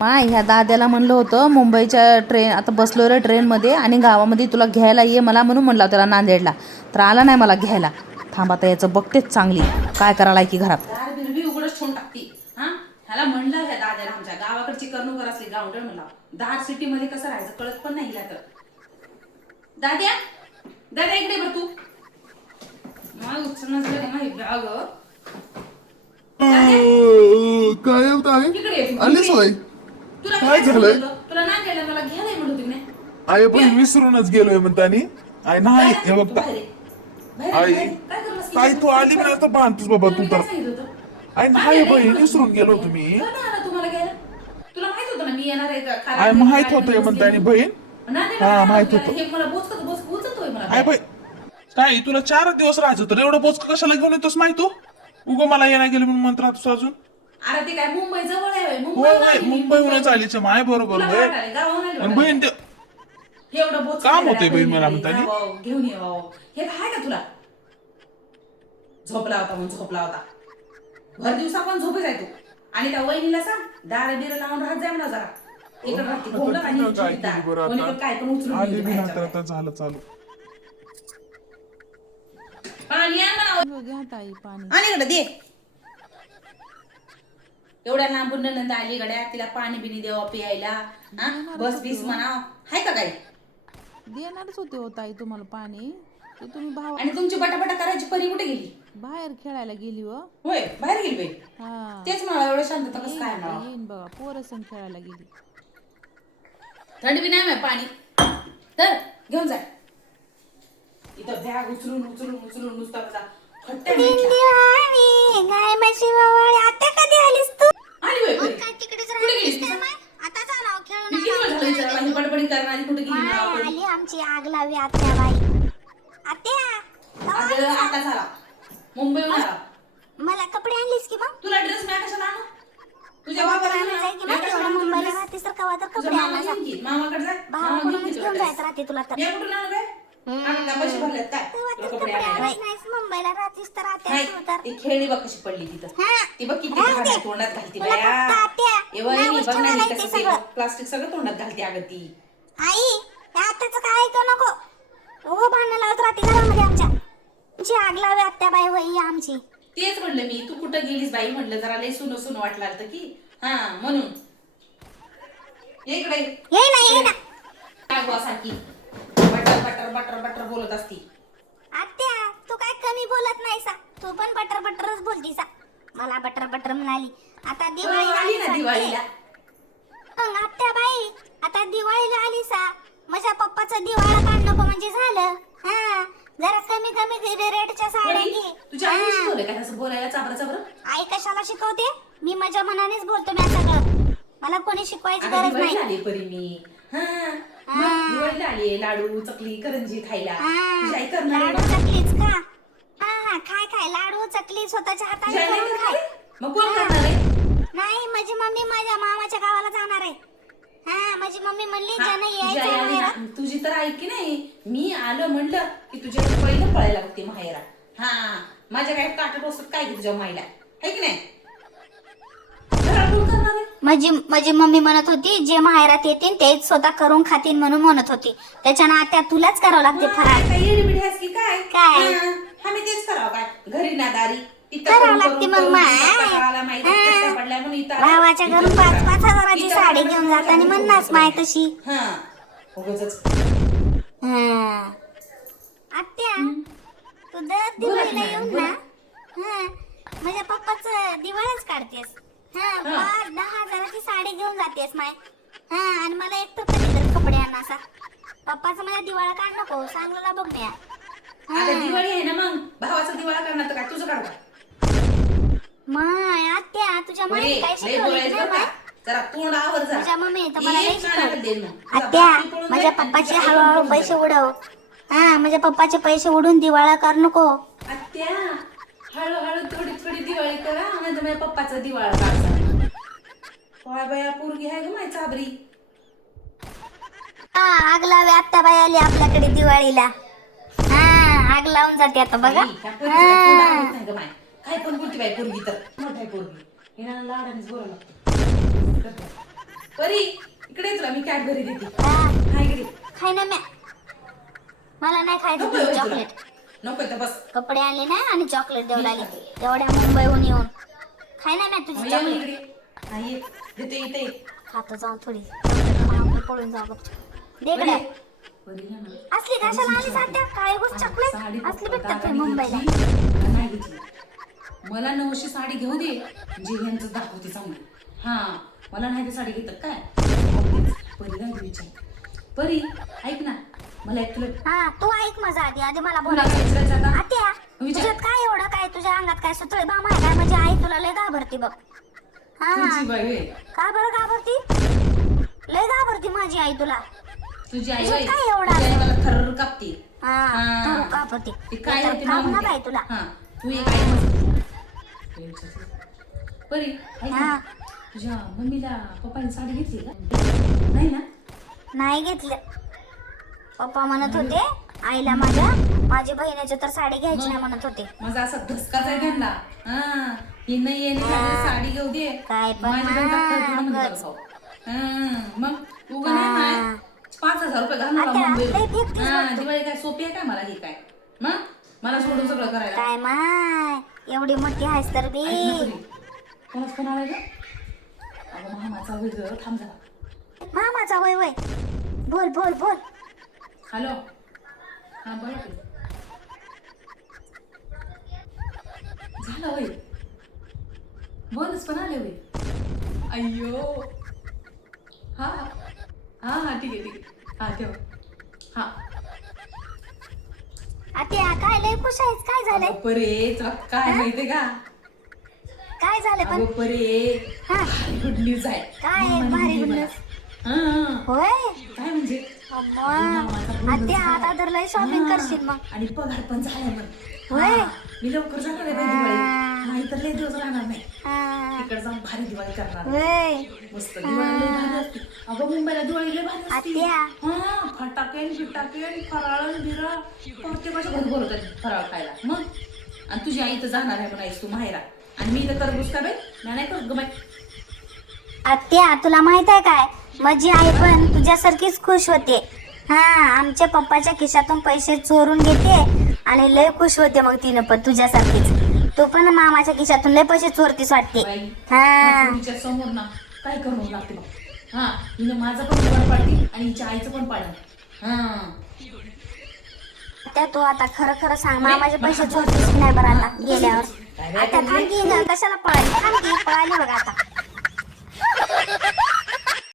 माय ह्या दाद्याला म्हणलं होतं मुंबईच्या ट्रेन आता बसलो रे ट्रेनमध्ये आणि गावामध्ये तुला घ्यायला ये मला म्हणून म्हणला त्याला नांदेडला. तर आला नाही मला घ्यायला. थांब आता याचं बघतेच चांगली. काय करायला की घरात? दार बिरबी उघडच ठेवून टाकते. हा? ह्याला म्हणलं ह्या दाद्याला आमच्या. गावाकडची कर्णुकर असली गावडळ म्हणला. दहा सिटी मध्ये कसं राहायचं कळत पण नाही हिला तर दाद्या? दाद्या इकडे बघ तू. मला उचलणं झालं का नाही बॅग काय होत आहे. आलीच होय? तुला काय काय झालंय? झालं तुला ना गेलं मला घ्यायला म्हणत होती नाही आई पण विसरूनच गेलोय म्हणतानी. आई नाही हे बघ ता- आई. ताई तू आली नाही तर बांधतोस बाबा तू तर. आई नाही बहीण विसरून गेलो तुम्ही तुम्हाला घ्यायला? तुला माहीत होतं ना मी येणार आहे का? खाली आई माहीत. म्हणतानी बहीण. नाही, नाही, हा, माहीत होतं. हे मला बोचकत बोच उचलतोय मला. आई बाई. ताई तुला चार दिवस राहायचं तर एवढं बोच कशाला घेऊन येतोस माहीत तू उगो मला येणार गेलं म्हणून म्हणत राहतोस अजून. अरे ते काय मुंबई जवळ आहे होय. हो मुंबईहून होय आली मी. मुंबईहूनच आलीच माय बरोबर होय. बहीण ते एवढं बोच काम होतंय बहीण मला म्हणतानी. जावं, घेऊन येवावं हे काय का तुला झोपला होता म्हणून झोपला होता भर दिवसा पण झोपे जाय तू आणि त्या वहिनीला सांग दार बिर लावून राहत जाय म्हणा जरा इकडं राहते बोललं आणि तिनं काय इकडे दार. बरं? काय पण उचलून आली नेली बी ना बाहेरच्या तर आता झालं चालू पाणी आण म्हणा घ्या ताई पाणी आणि इकडे दे एवढ्या लांबून नंद आली गड्या तिला पाणी बिनी द्यावं प्यायला. हा? बस बीस म्हणा. हाय का काही? देणारच होते हो ताई तुम्हाला पाणी. ते तुम्ही भाव आणि तुमची बटाबटा करायची परी कुठे गेली? बाहेर खेळायला गेली हो. होय? बाहेर गेली बाई? हा. तेच मला एवढं शांतता कसं काय येईन बघा पोरं संग खेळायला गेली. थंड बी नाही माय पाणी. तर घेऊन जा. इथं बॅग उचलून उचलून उचलून नुसता खट्ट्या आता कधी आलीस होय परी. काय तिकडेच कुठे गेलीस राहिलीस तू? काय माय? आता चला मी खेळून किती वेळ झालं विचारायला बडबडी करणारी कुठे गेली माय मला परी? आली आमची आग लावी आत्या बाई आत्या अगं आता झाला मुंबईहून आला मला कपडे आणलीस की मग तुला ड्रेस मी कशाला आणू तुझ्या तेव्हा तर बाबाला आणायचं आहे की मी मग कशाला एवढं आणू तुला मुंबईला? राहतेस तर कवा तर तुझ्या कपडे मामा आणायचा घेऊन. मामाकडे जा मामा घेऊन जायचं राहते तुला तर मी कुठून आणू बे? पैसे भरलेत काय? तुला तर कपडे आणायला? मुंबईला राहतेस तर आत्या नाही तू तर. ती खेळणी बघ कशी पडली तिथं. हा. ती बघ किती राहू घाण. तोंडात घालती तुला बाया. फक्त आत्या. ए वहिनी, नावच बघ ना ठेवायला ही येते कसं ते सगळं. प्लास्टिक सगळं तोंडात घालते अगं ती. आई या आत्याचं काय ऐकू नको. उभं भांडण लावत राहते घरामध्ये आमच्या. आमची आग लावी आत्या बाई वही आमची. तेच म्हणलं मी तू कुठं गेलीस बाई म्हणलं जरा लय सुन सुन वाटलं आलं की. हा म्हणून. ये इकडे ये. ना ये ना. काय बटर बटर बटर बटर बोलत असती. आत्या तू काय कमी बोलत नाही सा तू पण बटर बटरच बोलती सा मला बटर बटर म्हणाली. आता दिवाळी आली ना. दिवाळीला. मग आत्या बाई आता दिवाळीला आली सा माझ्या पप्पाचं दिवाळा काढ नको म्हणजे झालं. हा जरा कमी कमी रेटच्या साड्या घे. तुझ्या आईने हा. शिकवलंय का असं बोलायला चाबरा चाबरा? आई कशाला शिकवते? मी माझ्या मनानेच बोलतो मी सगळं मला कोणी शिकवायची गरज नाही. आली परी मी. हा. मग लाडू चकली करंजी खायला. तुझी आई करणार आहे लाडू ना? चकलीच का? हा हा खाय खाय. लाडू चकली स्वतःच्या तुझी हाताने आई नाही करून करणार खाय. आहे? मग कोण करणार आहे? नाही माझी मम्मी माझ्या मामाच्या गावाला जाणार आहे. हा माझी मम्मी म्हणली हा, ज्यानं तुझी आई माहेरात तर ऐक की नाही. मी आलं म्हणलं की तुझ्या पहिलं पळायला बघते माहेरा हा माझ्या काय काटत असतात काय की तुझ्या माईला है की नाही? माझी माझी मम्मी म्हणत होती जे माहेरात येतील तेच स्वतः करून खातील म्हणून म्हणत होती. त्याच्यानं आता तुलाच करावं लागते फराळ. काय? काय? आम्ही तेच करावं काय? घरी करावं लागते मग माय. भावाच्या घरून पाच पाच हजाराची साडी घेऊन जात आणि म्हणणार माय. तशी. हा हा. आत्या तू दर दिवाळीला येऊन. ना हा माझ्या पप्पाचं दिवाळच काढतेस. हा दहा हजाराची साडी घेऊन जातेस माय. हा आणि मला एक तर कपडे आण असा. पप्पाचं माझ्या दिवाळा काढ नको सांगलेला बघ मी. आता दिवाळी आहे ना मग? भावाचा दिवाळा करणार तर काय? तुझं काढू माय आत्या तुझ्या मम्मी काय लय शिकवली बोलायचं ना बरं माय का? जरा तोंड आवर जा तुझ्या मम्मी तर मला कानाला शिकवली आत्या माझ्या पप्पाचे हळूहळू पैसे. उडव. हा माझ्या पप्पाचे पैसे उडून दिवाळा कर नको. आत्या हळूहळू थोडी थोडी दिवाळी करा आणि माझ्या पप्पाचा दिवाळा काढचा काय बाया पोरगी आहे ग माय चाबरी. हा आग लावे आत्या बाई आली आपल्याकडे दिवाळीला. हा आग लावून जाते आता बघा. ह्या पोरीचं काय तोंड आवडत नाही ग माय. काय पण बाई पोरगी तर. मोठ आहे पोरगी. हिला लाडानेच बोलावं लागतं. परी इकडे तुला मी कॅडबरी देते. हा, खाय ना म्या. मला नाही खायचं नको तुझं तुला. चॉकलेट नको इथं बस कपडे आणले ना आणि चॉकलेट देऊ लागले एवढ्या मुंबईहून येऊन खाय ना मग तुझी ये चॉकलेट इकडे हा ये इथे. खातो जाऊन थोडी मागं पळून जाऊ गपचूप. दे परी इकडे. परी ना. असली कशाला आली सध्या काळी गोष्ट साडी चॉकलेट असली भेटतात दादाने मुंबईला घेतली, मला नाही घेतली मला नऊशे साडी घेऊ दे जे ह्यांचं दाखवते चांगली हा मला नाही ते साडी घेतात काय विचार परी ऐक ना मला एक तुला हा तू ऐक माझा आधी आधी मला तुला बोलायचं काय विचारायचं आता? आत्या विचार. तुझ्यात काय एवढं काय तुझ्या अंगात काय सुतळे बाम आहे काय म्हणजे आई तुला लय घाबरती बघ हा तुझी बाई होय. का बरं घाबरती लय घाबरती माझी आई तुला तुझी आई तुझ्यात होय. काय एवढं तुझी आई मला थर्र कापते हा हा. तू घाबरती ती काय होते ना. बाई तुला हा तू एक आई मस्त. ते विचारते. परी ऐक ना. हा. तुझ्या मम्मीला पप्पाने साडी घेतली का नाही ना नाही घेतलं पप्पा म्हणत होते आईला माझ्या माझी बहिणीची तर साडी घ्यायची नाही म्हणत होते माझा असा धसकाच आहे त्यांना हा नाही येणे साडी घेऊ दे काय पण माझी बहीण टाकतात तुला म्हणतात बस. भाऊ. हा, मग का नाही. माय पाच हजार रुपये मुंबईला. लय फेकतीस हा. दिवाळी काय सोपी आहे काय मला ही काय मग मला सोडून सगळं करायला काय माय एवढी मोठी आहेस तर बी ऐक ना परी. कोणाच फोन आलाय अगं मामाचा वेगळं थांब जरा मामाचा वय वय बोल बोल बोल हॅलो. हा बोला. झालं होय? बोनस पण आले होय. अय्यो. हा. हा हा ठीक आहे ठीक आहे. हा ठेव. हा. आत्या काय लय खुश आहेस? काय झालंय? परे तुला काय माहितीये का? काय झालं पण? अगं परे हा. गुड न्यूज आहे. काय भारी मला. news? हा. होय? काय म्हणजे? अम्मा. आत्या आता तर लय शॉपिंग. करशील मग. आणि पगार पण झाला मग होय. मी लवकर जाणार आहे बाई दिवाळी नाही तर लय दिवस राहणार नाही. हा. तिकडे जाऊन भारी दिवाळी करणार आहे. होय. मस्त दिवाळी लय भारी असते. अगं मुंबईला दिवाळी लय भारी असते. आत्या. हा. फटाकेन फिटाकेन फराळन बिरा. प्रत्येकाच्या घरी बोलवतात फराळ खायला. मग? आणि तुझी आई तर जाणार आहे म्हणायची तू माहेरा. आणि मी तर करत का बाई? मी नाही करत ग बाई. आत्या तुला माहीत आहे काय? माझी आई पण तुझ्यासारखीच खुश होते. हा आमच्या पप्पाच्या खिशातून पैसे चोरून घेते आणि लय खुश होते मग तिनं पण तुझ्यासारखीच. तू पण मामाच्या खिशातून लय पैसे चोरतीस वाटते. हा. तिच्या समोर ना काय करून लागते बघ. हा हिने माझं पण आणि हिच्या आईचं पण हा. त्या तू आता खरं खरं सांग मामाचे पैसे चोरतीस की नाही बरं आता गेल्यावर? आता थांब कशाला पळाली? थांब पळाली बघ आता.